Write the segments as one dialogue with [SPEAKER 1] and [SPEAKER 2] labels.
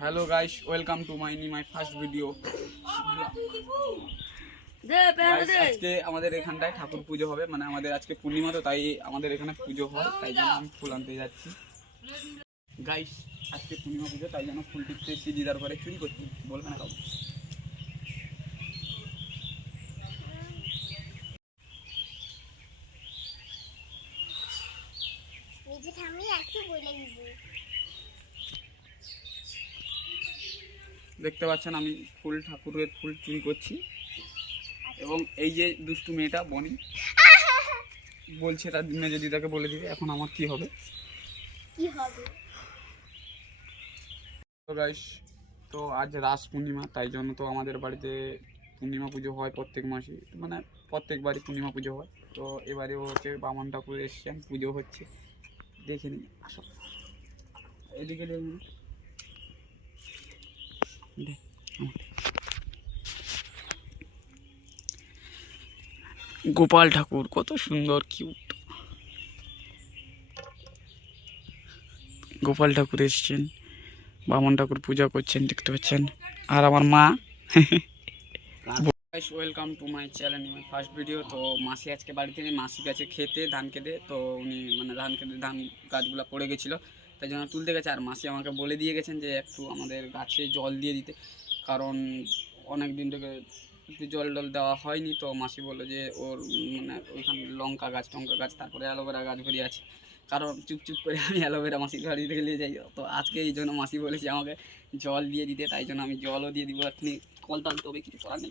[SPEAKER 1] Hello guys welcome to my নি my first video আজকে আমাদের এখানটায় ঠাকুর পুজো হবে। মানে আমাদের আজকে পূর্ণিমা তো তাই আমাদের এখানে পুজো হয়। তাই জন্য আমি ফুল আনতে যাচ্ছি। গাইস আজকে পূর্ণিমা পুজো তাই জন্য ফুল টিপতে এসেছি দিদার করে চুরি করছি। বলবে না কাউকে।
[SPEAKER 2] নিজে থামিয়ে একটু বলে দিব
[SPEAKER 1] দেখতে পাচ্ছেন আমি ফুল ঠাকুরের ফুল চুরি করছি। এবং এই যে দুষ্টু মেয়েটা বনি বলছে তার দিনে যদি তাকে বলে দিবে এখন আমার কি হবে?
[SPEAKER 2] কি হবে?
[SPEAKER 1] তো গাইস তো আজ রাস পূর্ণিমা তাই জন্য তো আমাদের বাড়িতে পূর্ণিমা পুজো হয় প্রত্যেক মাসে মানে প্রত্যেকবারই পূর্ণিমা পুজো হয়। তো এবারেও হচ্ছে বামন ঠাকুর এসছেন পুজো হচ্ছে। দেখে নিন আসো। এদিকে দেখুন। গোপাল ঠাকুর, কত সুন্দর কিউট গোপাল ঠাকুর এসছেন, বামন ঠাকুর পূজা করছেন, দেখতে পাচ্ছেন। আর আমার মা। Welcome to my channel my first video তো মাসি আজকে বাড়িতে নেই, মাসি গেছে খেতে, ধান খেতে তো উনি মানে ধান খেতে ধান গাছগুলো পড়ে গেছিল। তাই জন্য তুলতে গেছে। আর মাসি আমাকে বলে দিয়ে গেছেন যে একটু আমাদের গাছে জল দিয়ে দিতে। কারণ অনেক দিন থেকে একটু জল টল দেওয়া হয়নি, তো মাসি বলল যে ওর মানে ওইখানে লঙ্কা গাছ, টঙ্কা গাছ, তারপরে অ্যালোভেরা গাছ ভরি আছে। কারণ চুপ চুপ করে আমি অ্যালোভেরা মাসির বাড়ি থেকে নিয়ে যাই। তো আজকে এই জন্য মাসি বলেছে আমাকে জল দিয়ে দিতে, তাই জন্য আমি জলও দিয়ে দিব। আপনি কল টানতে হবে, কিছু করার নেই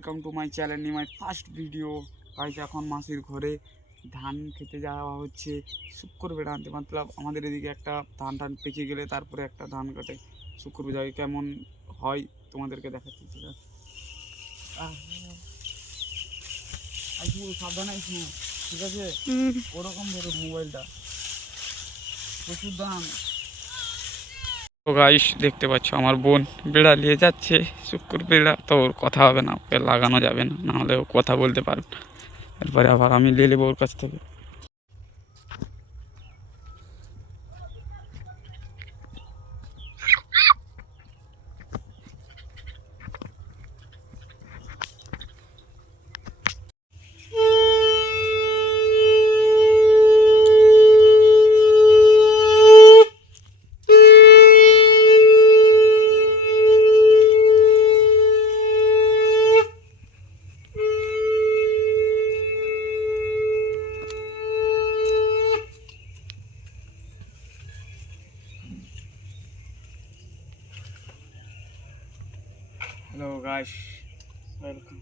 [SPEAKER 1] ওয়েলকাম টু মাই চ্যানেল নি মাই ফার্স্ট ভিডিও গাইজ এখন মাসির ঘরে ধান খেতে যাওয়া হচ্ছে। শুক্র বেড়া আনতে মতলব আমাদের এদিকে একটা ধান টান পেকে গেলে তারপরে একটা ধান কাটে। শুক্র বেড়ায় কেমন হয় তোমাদেরকে দেখাচ্ছি ঠিক আছে? আইসু সাবধানে আইসু ঠিক আছে? ওরকম ধরো মোবাইলটা। প্রচুর দাম তো গাইস দেখতে পাচ্ছ আমার বোন বেড়া নিয়ে যাচ্ছে, শুক্র বেড়া। তো ওর কথা হবে না, ওকে লাগানো যাবে না, নাহলে ও কথা বলতে পারবে এরপরে আবার আমি নিয়ে নেব ওর কাছ থেকে। Hello guys welcome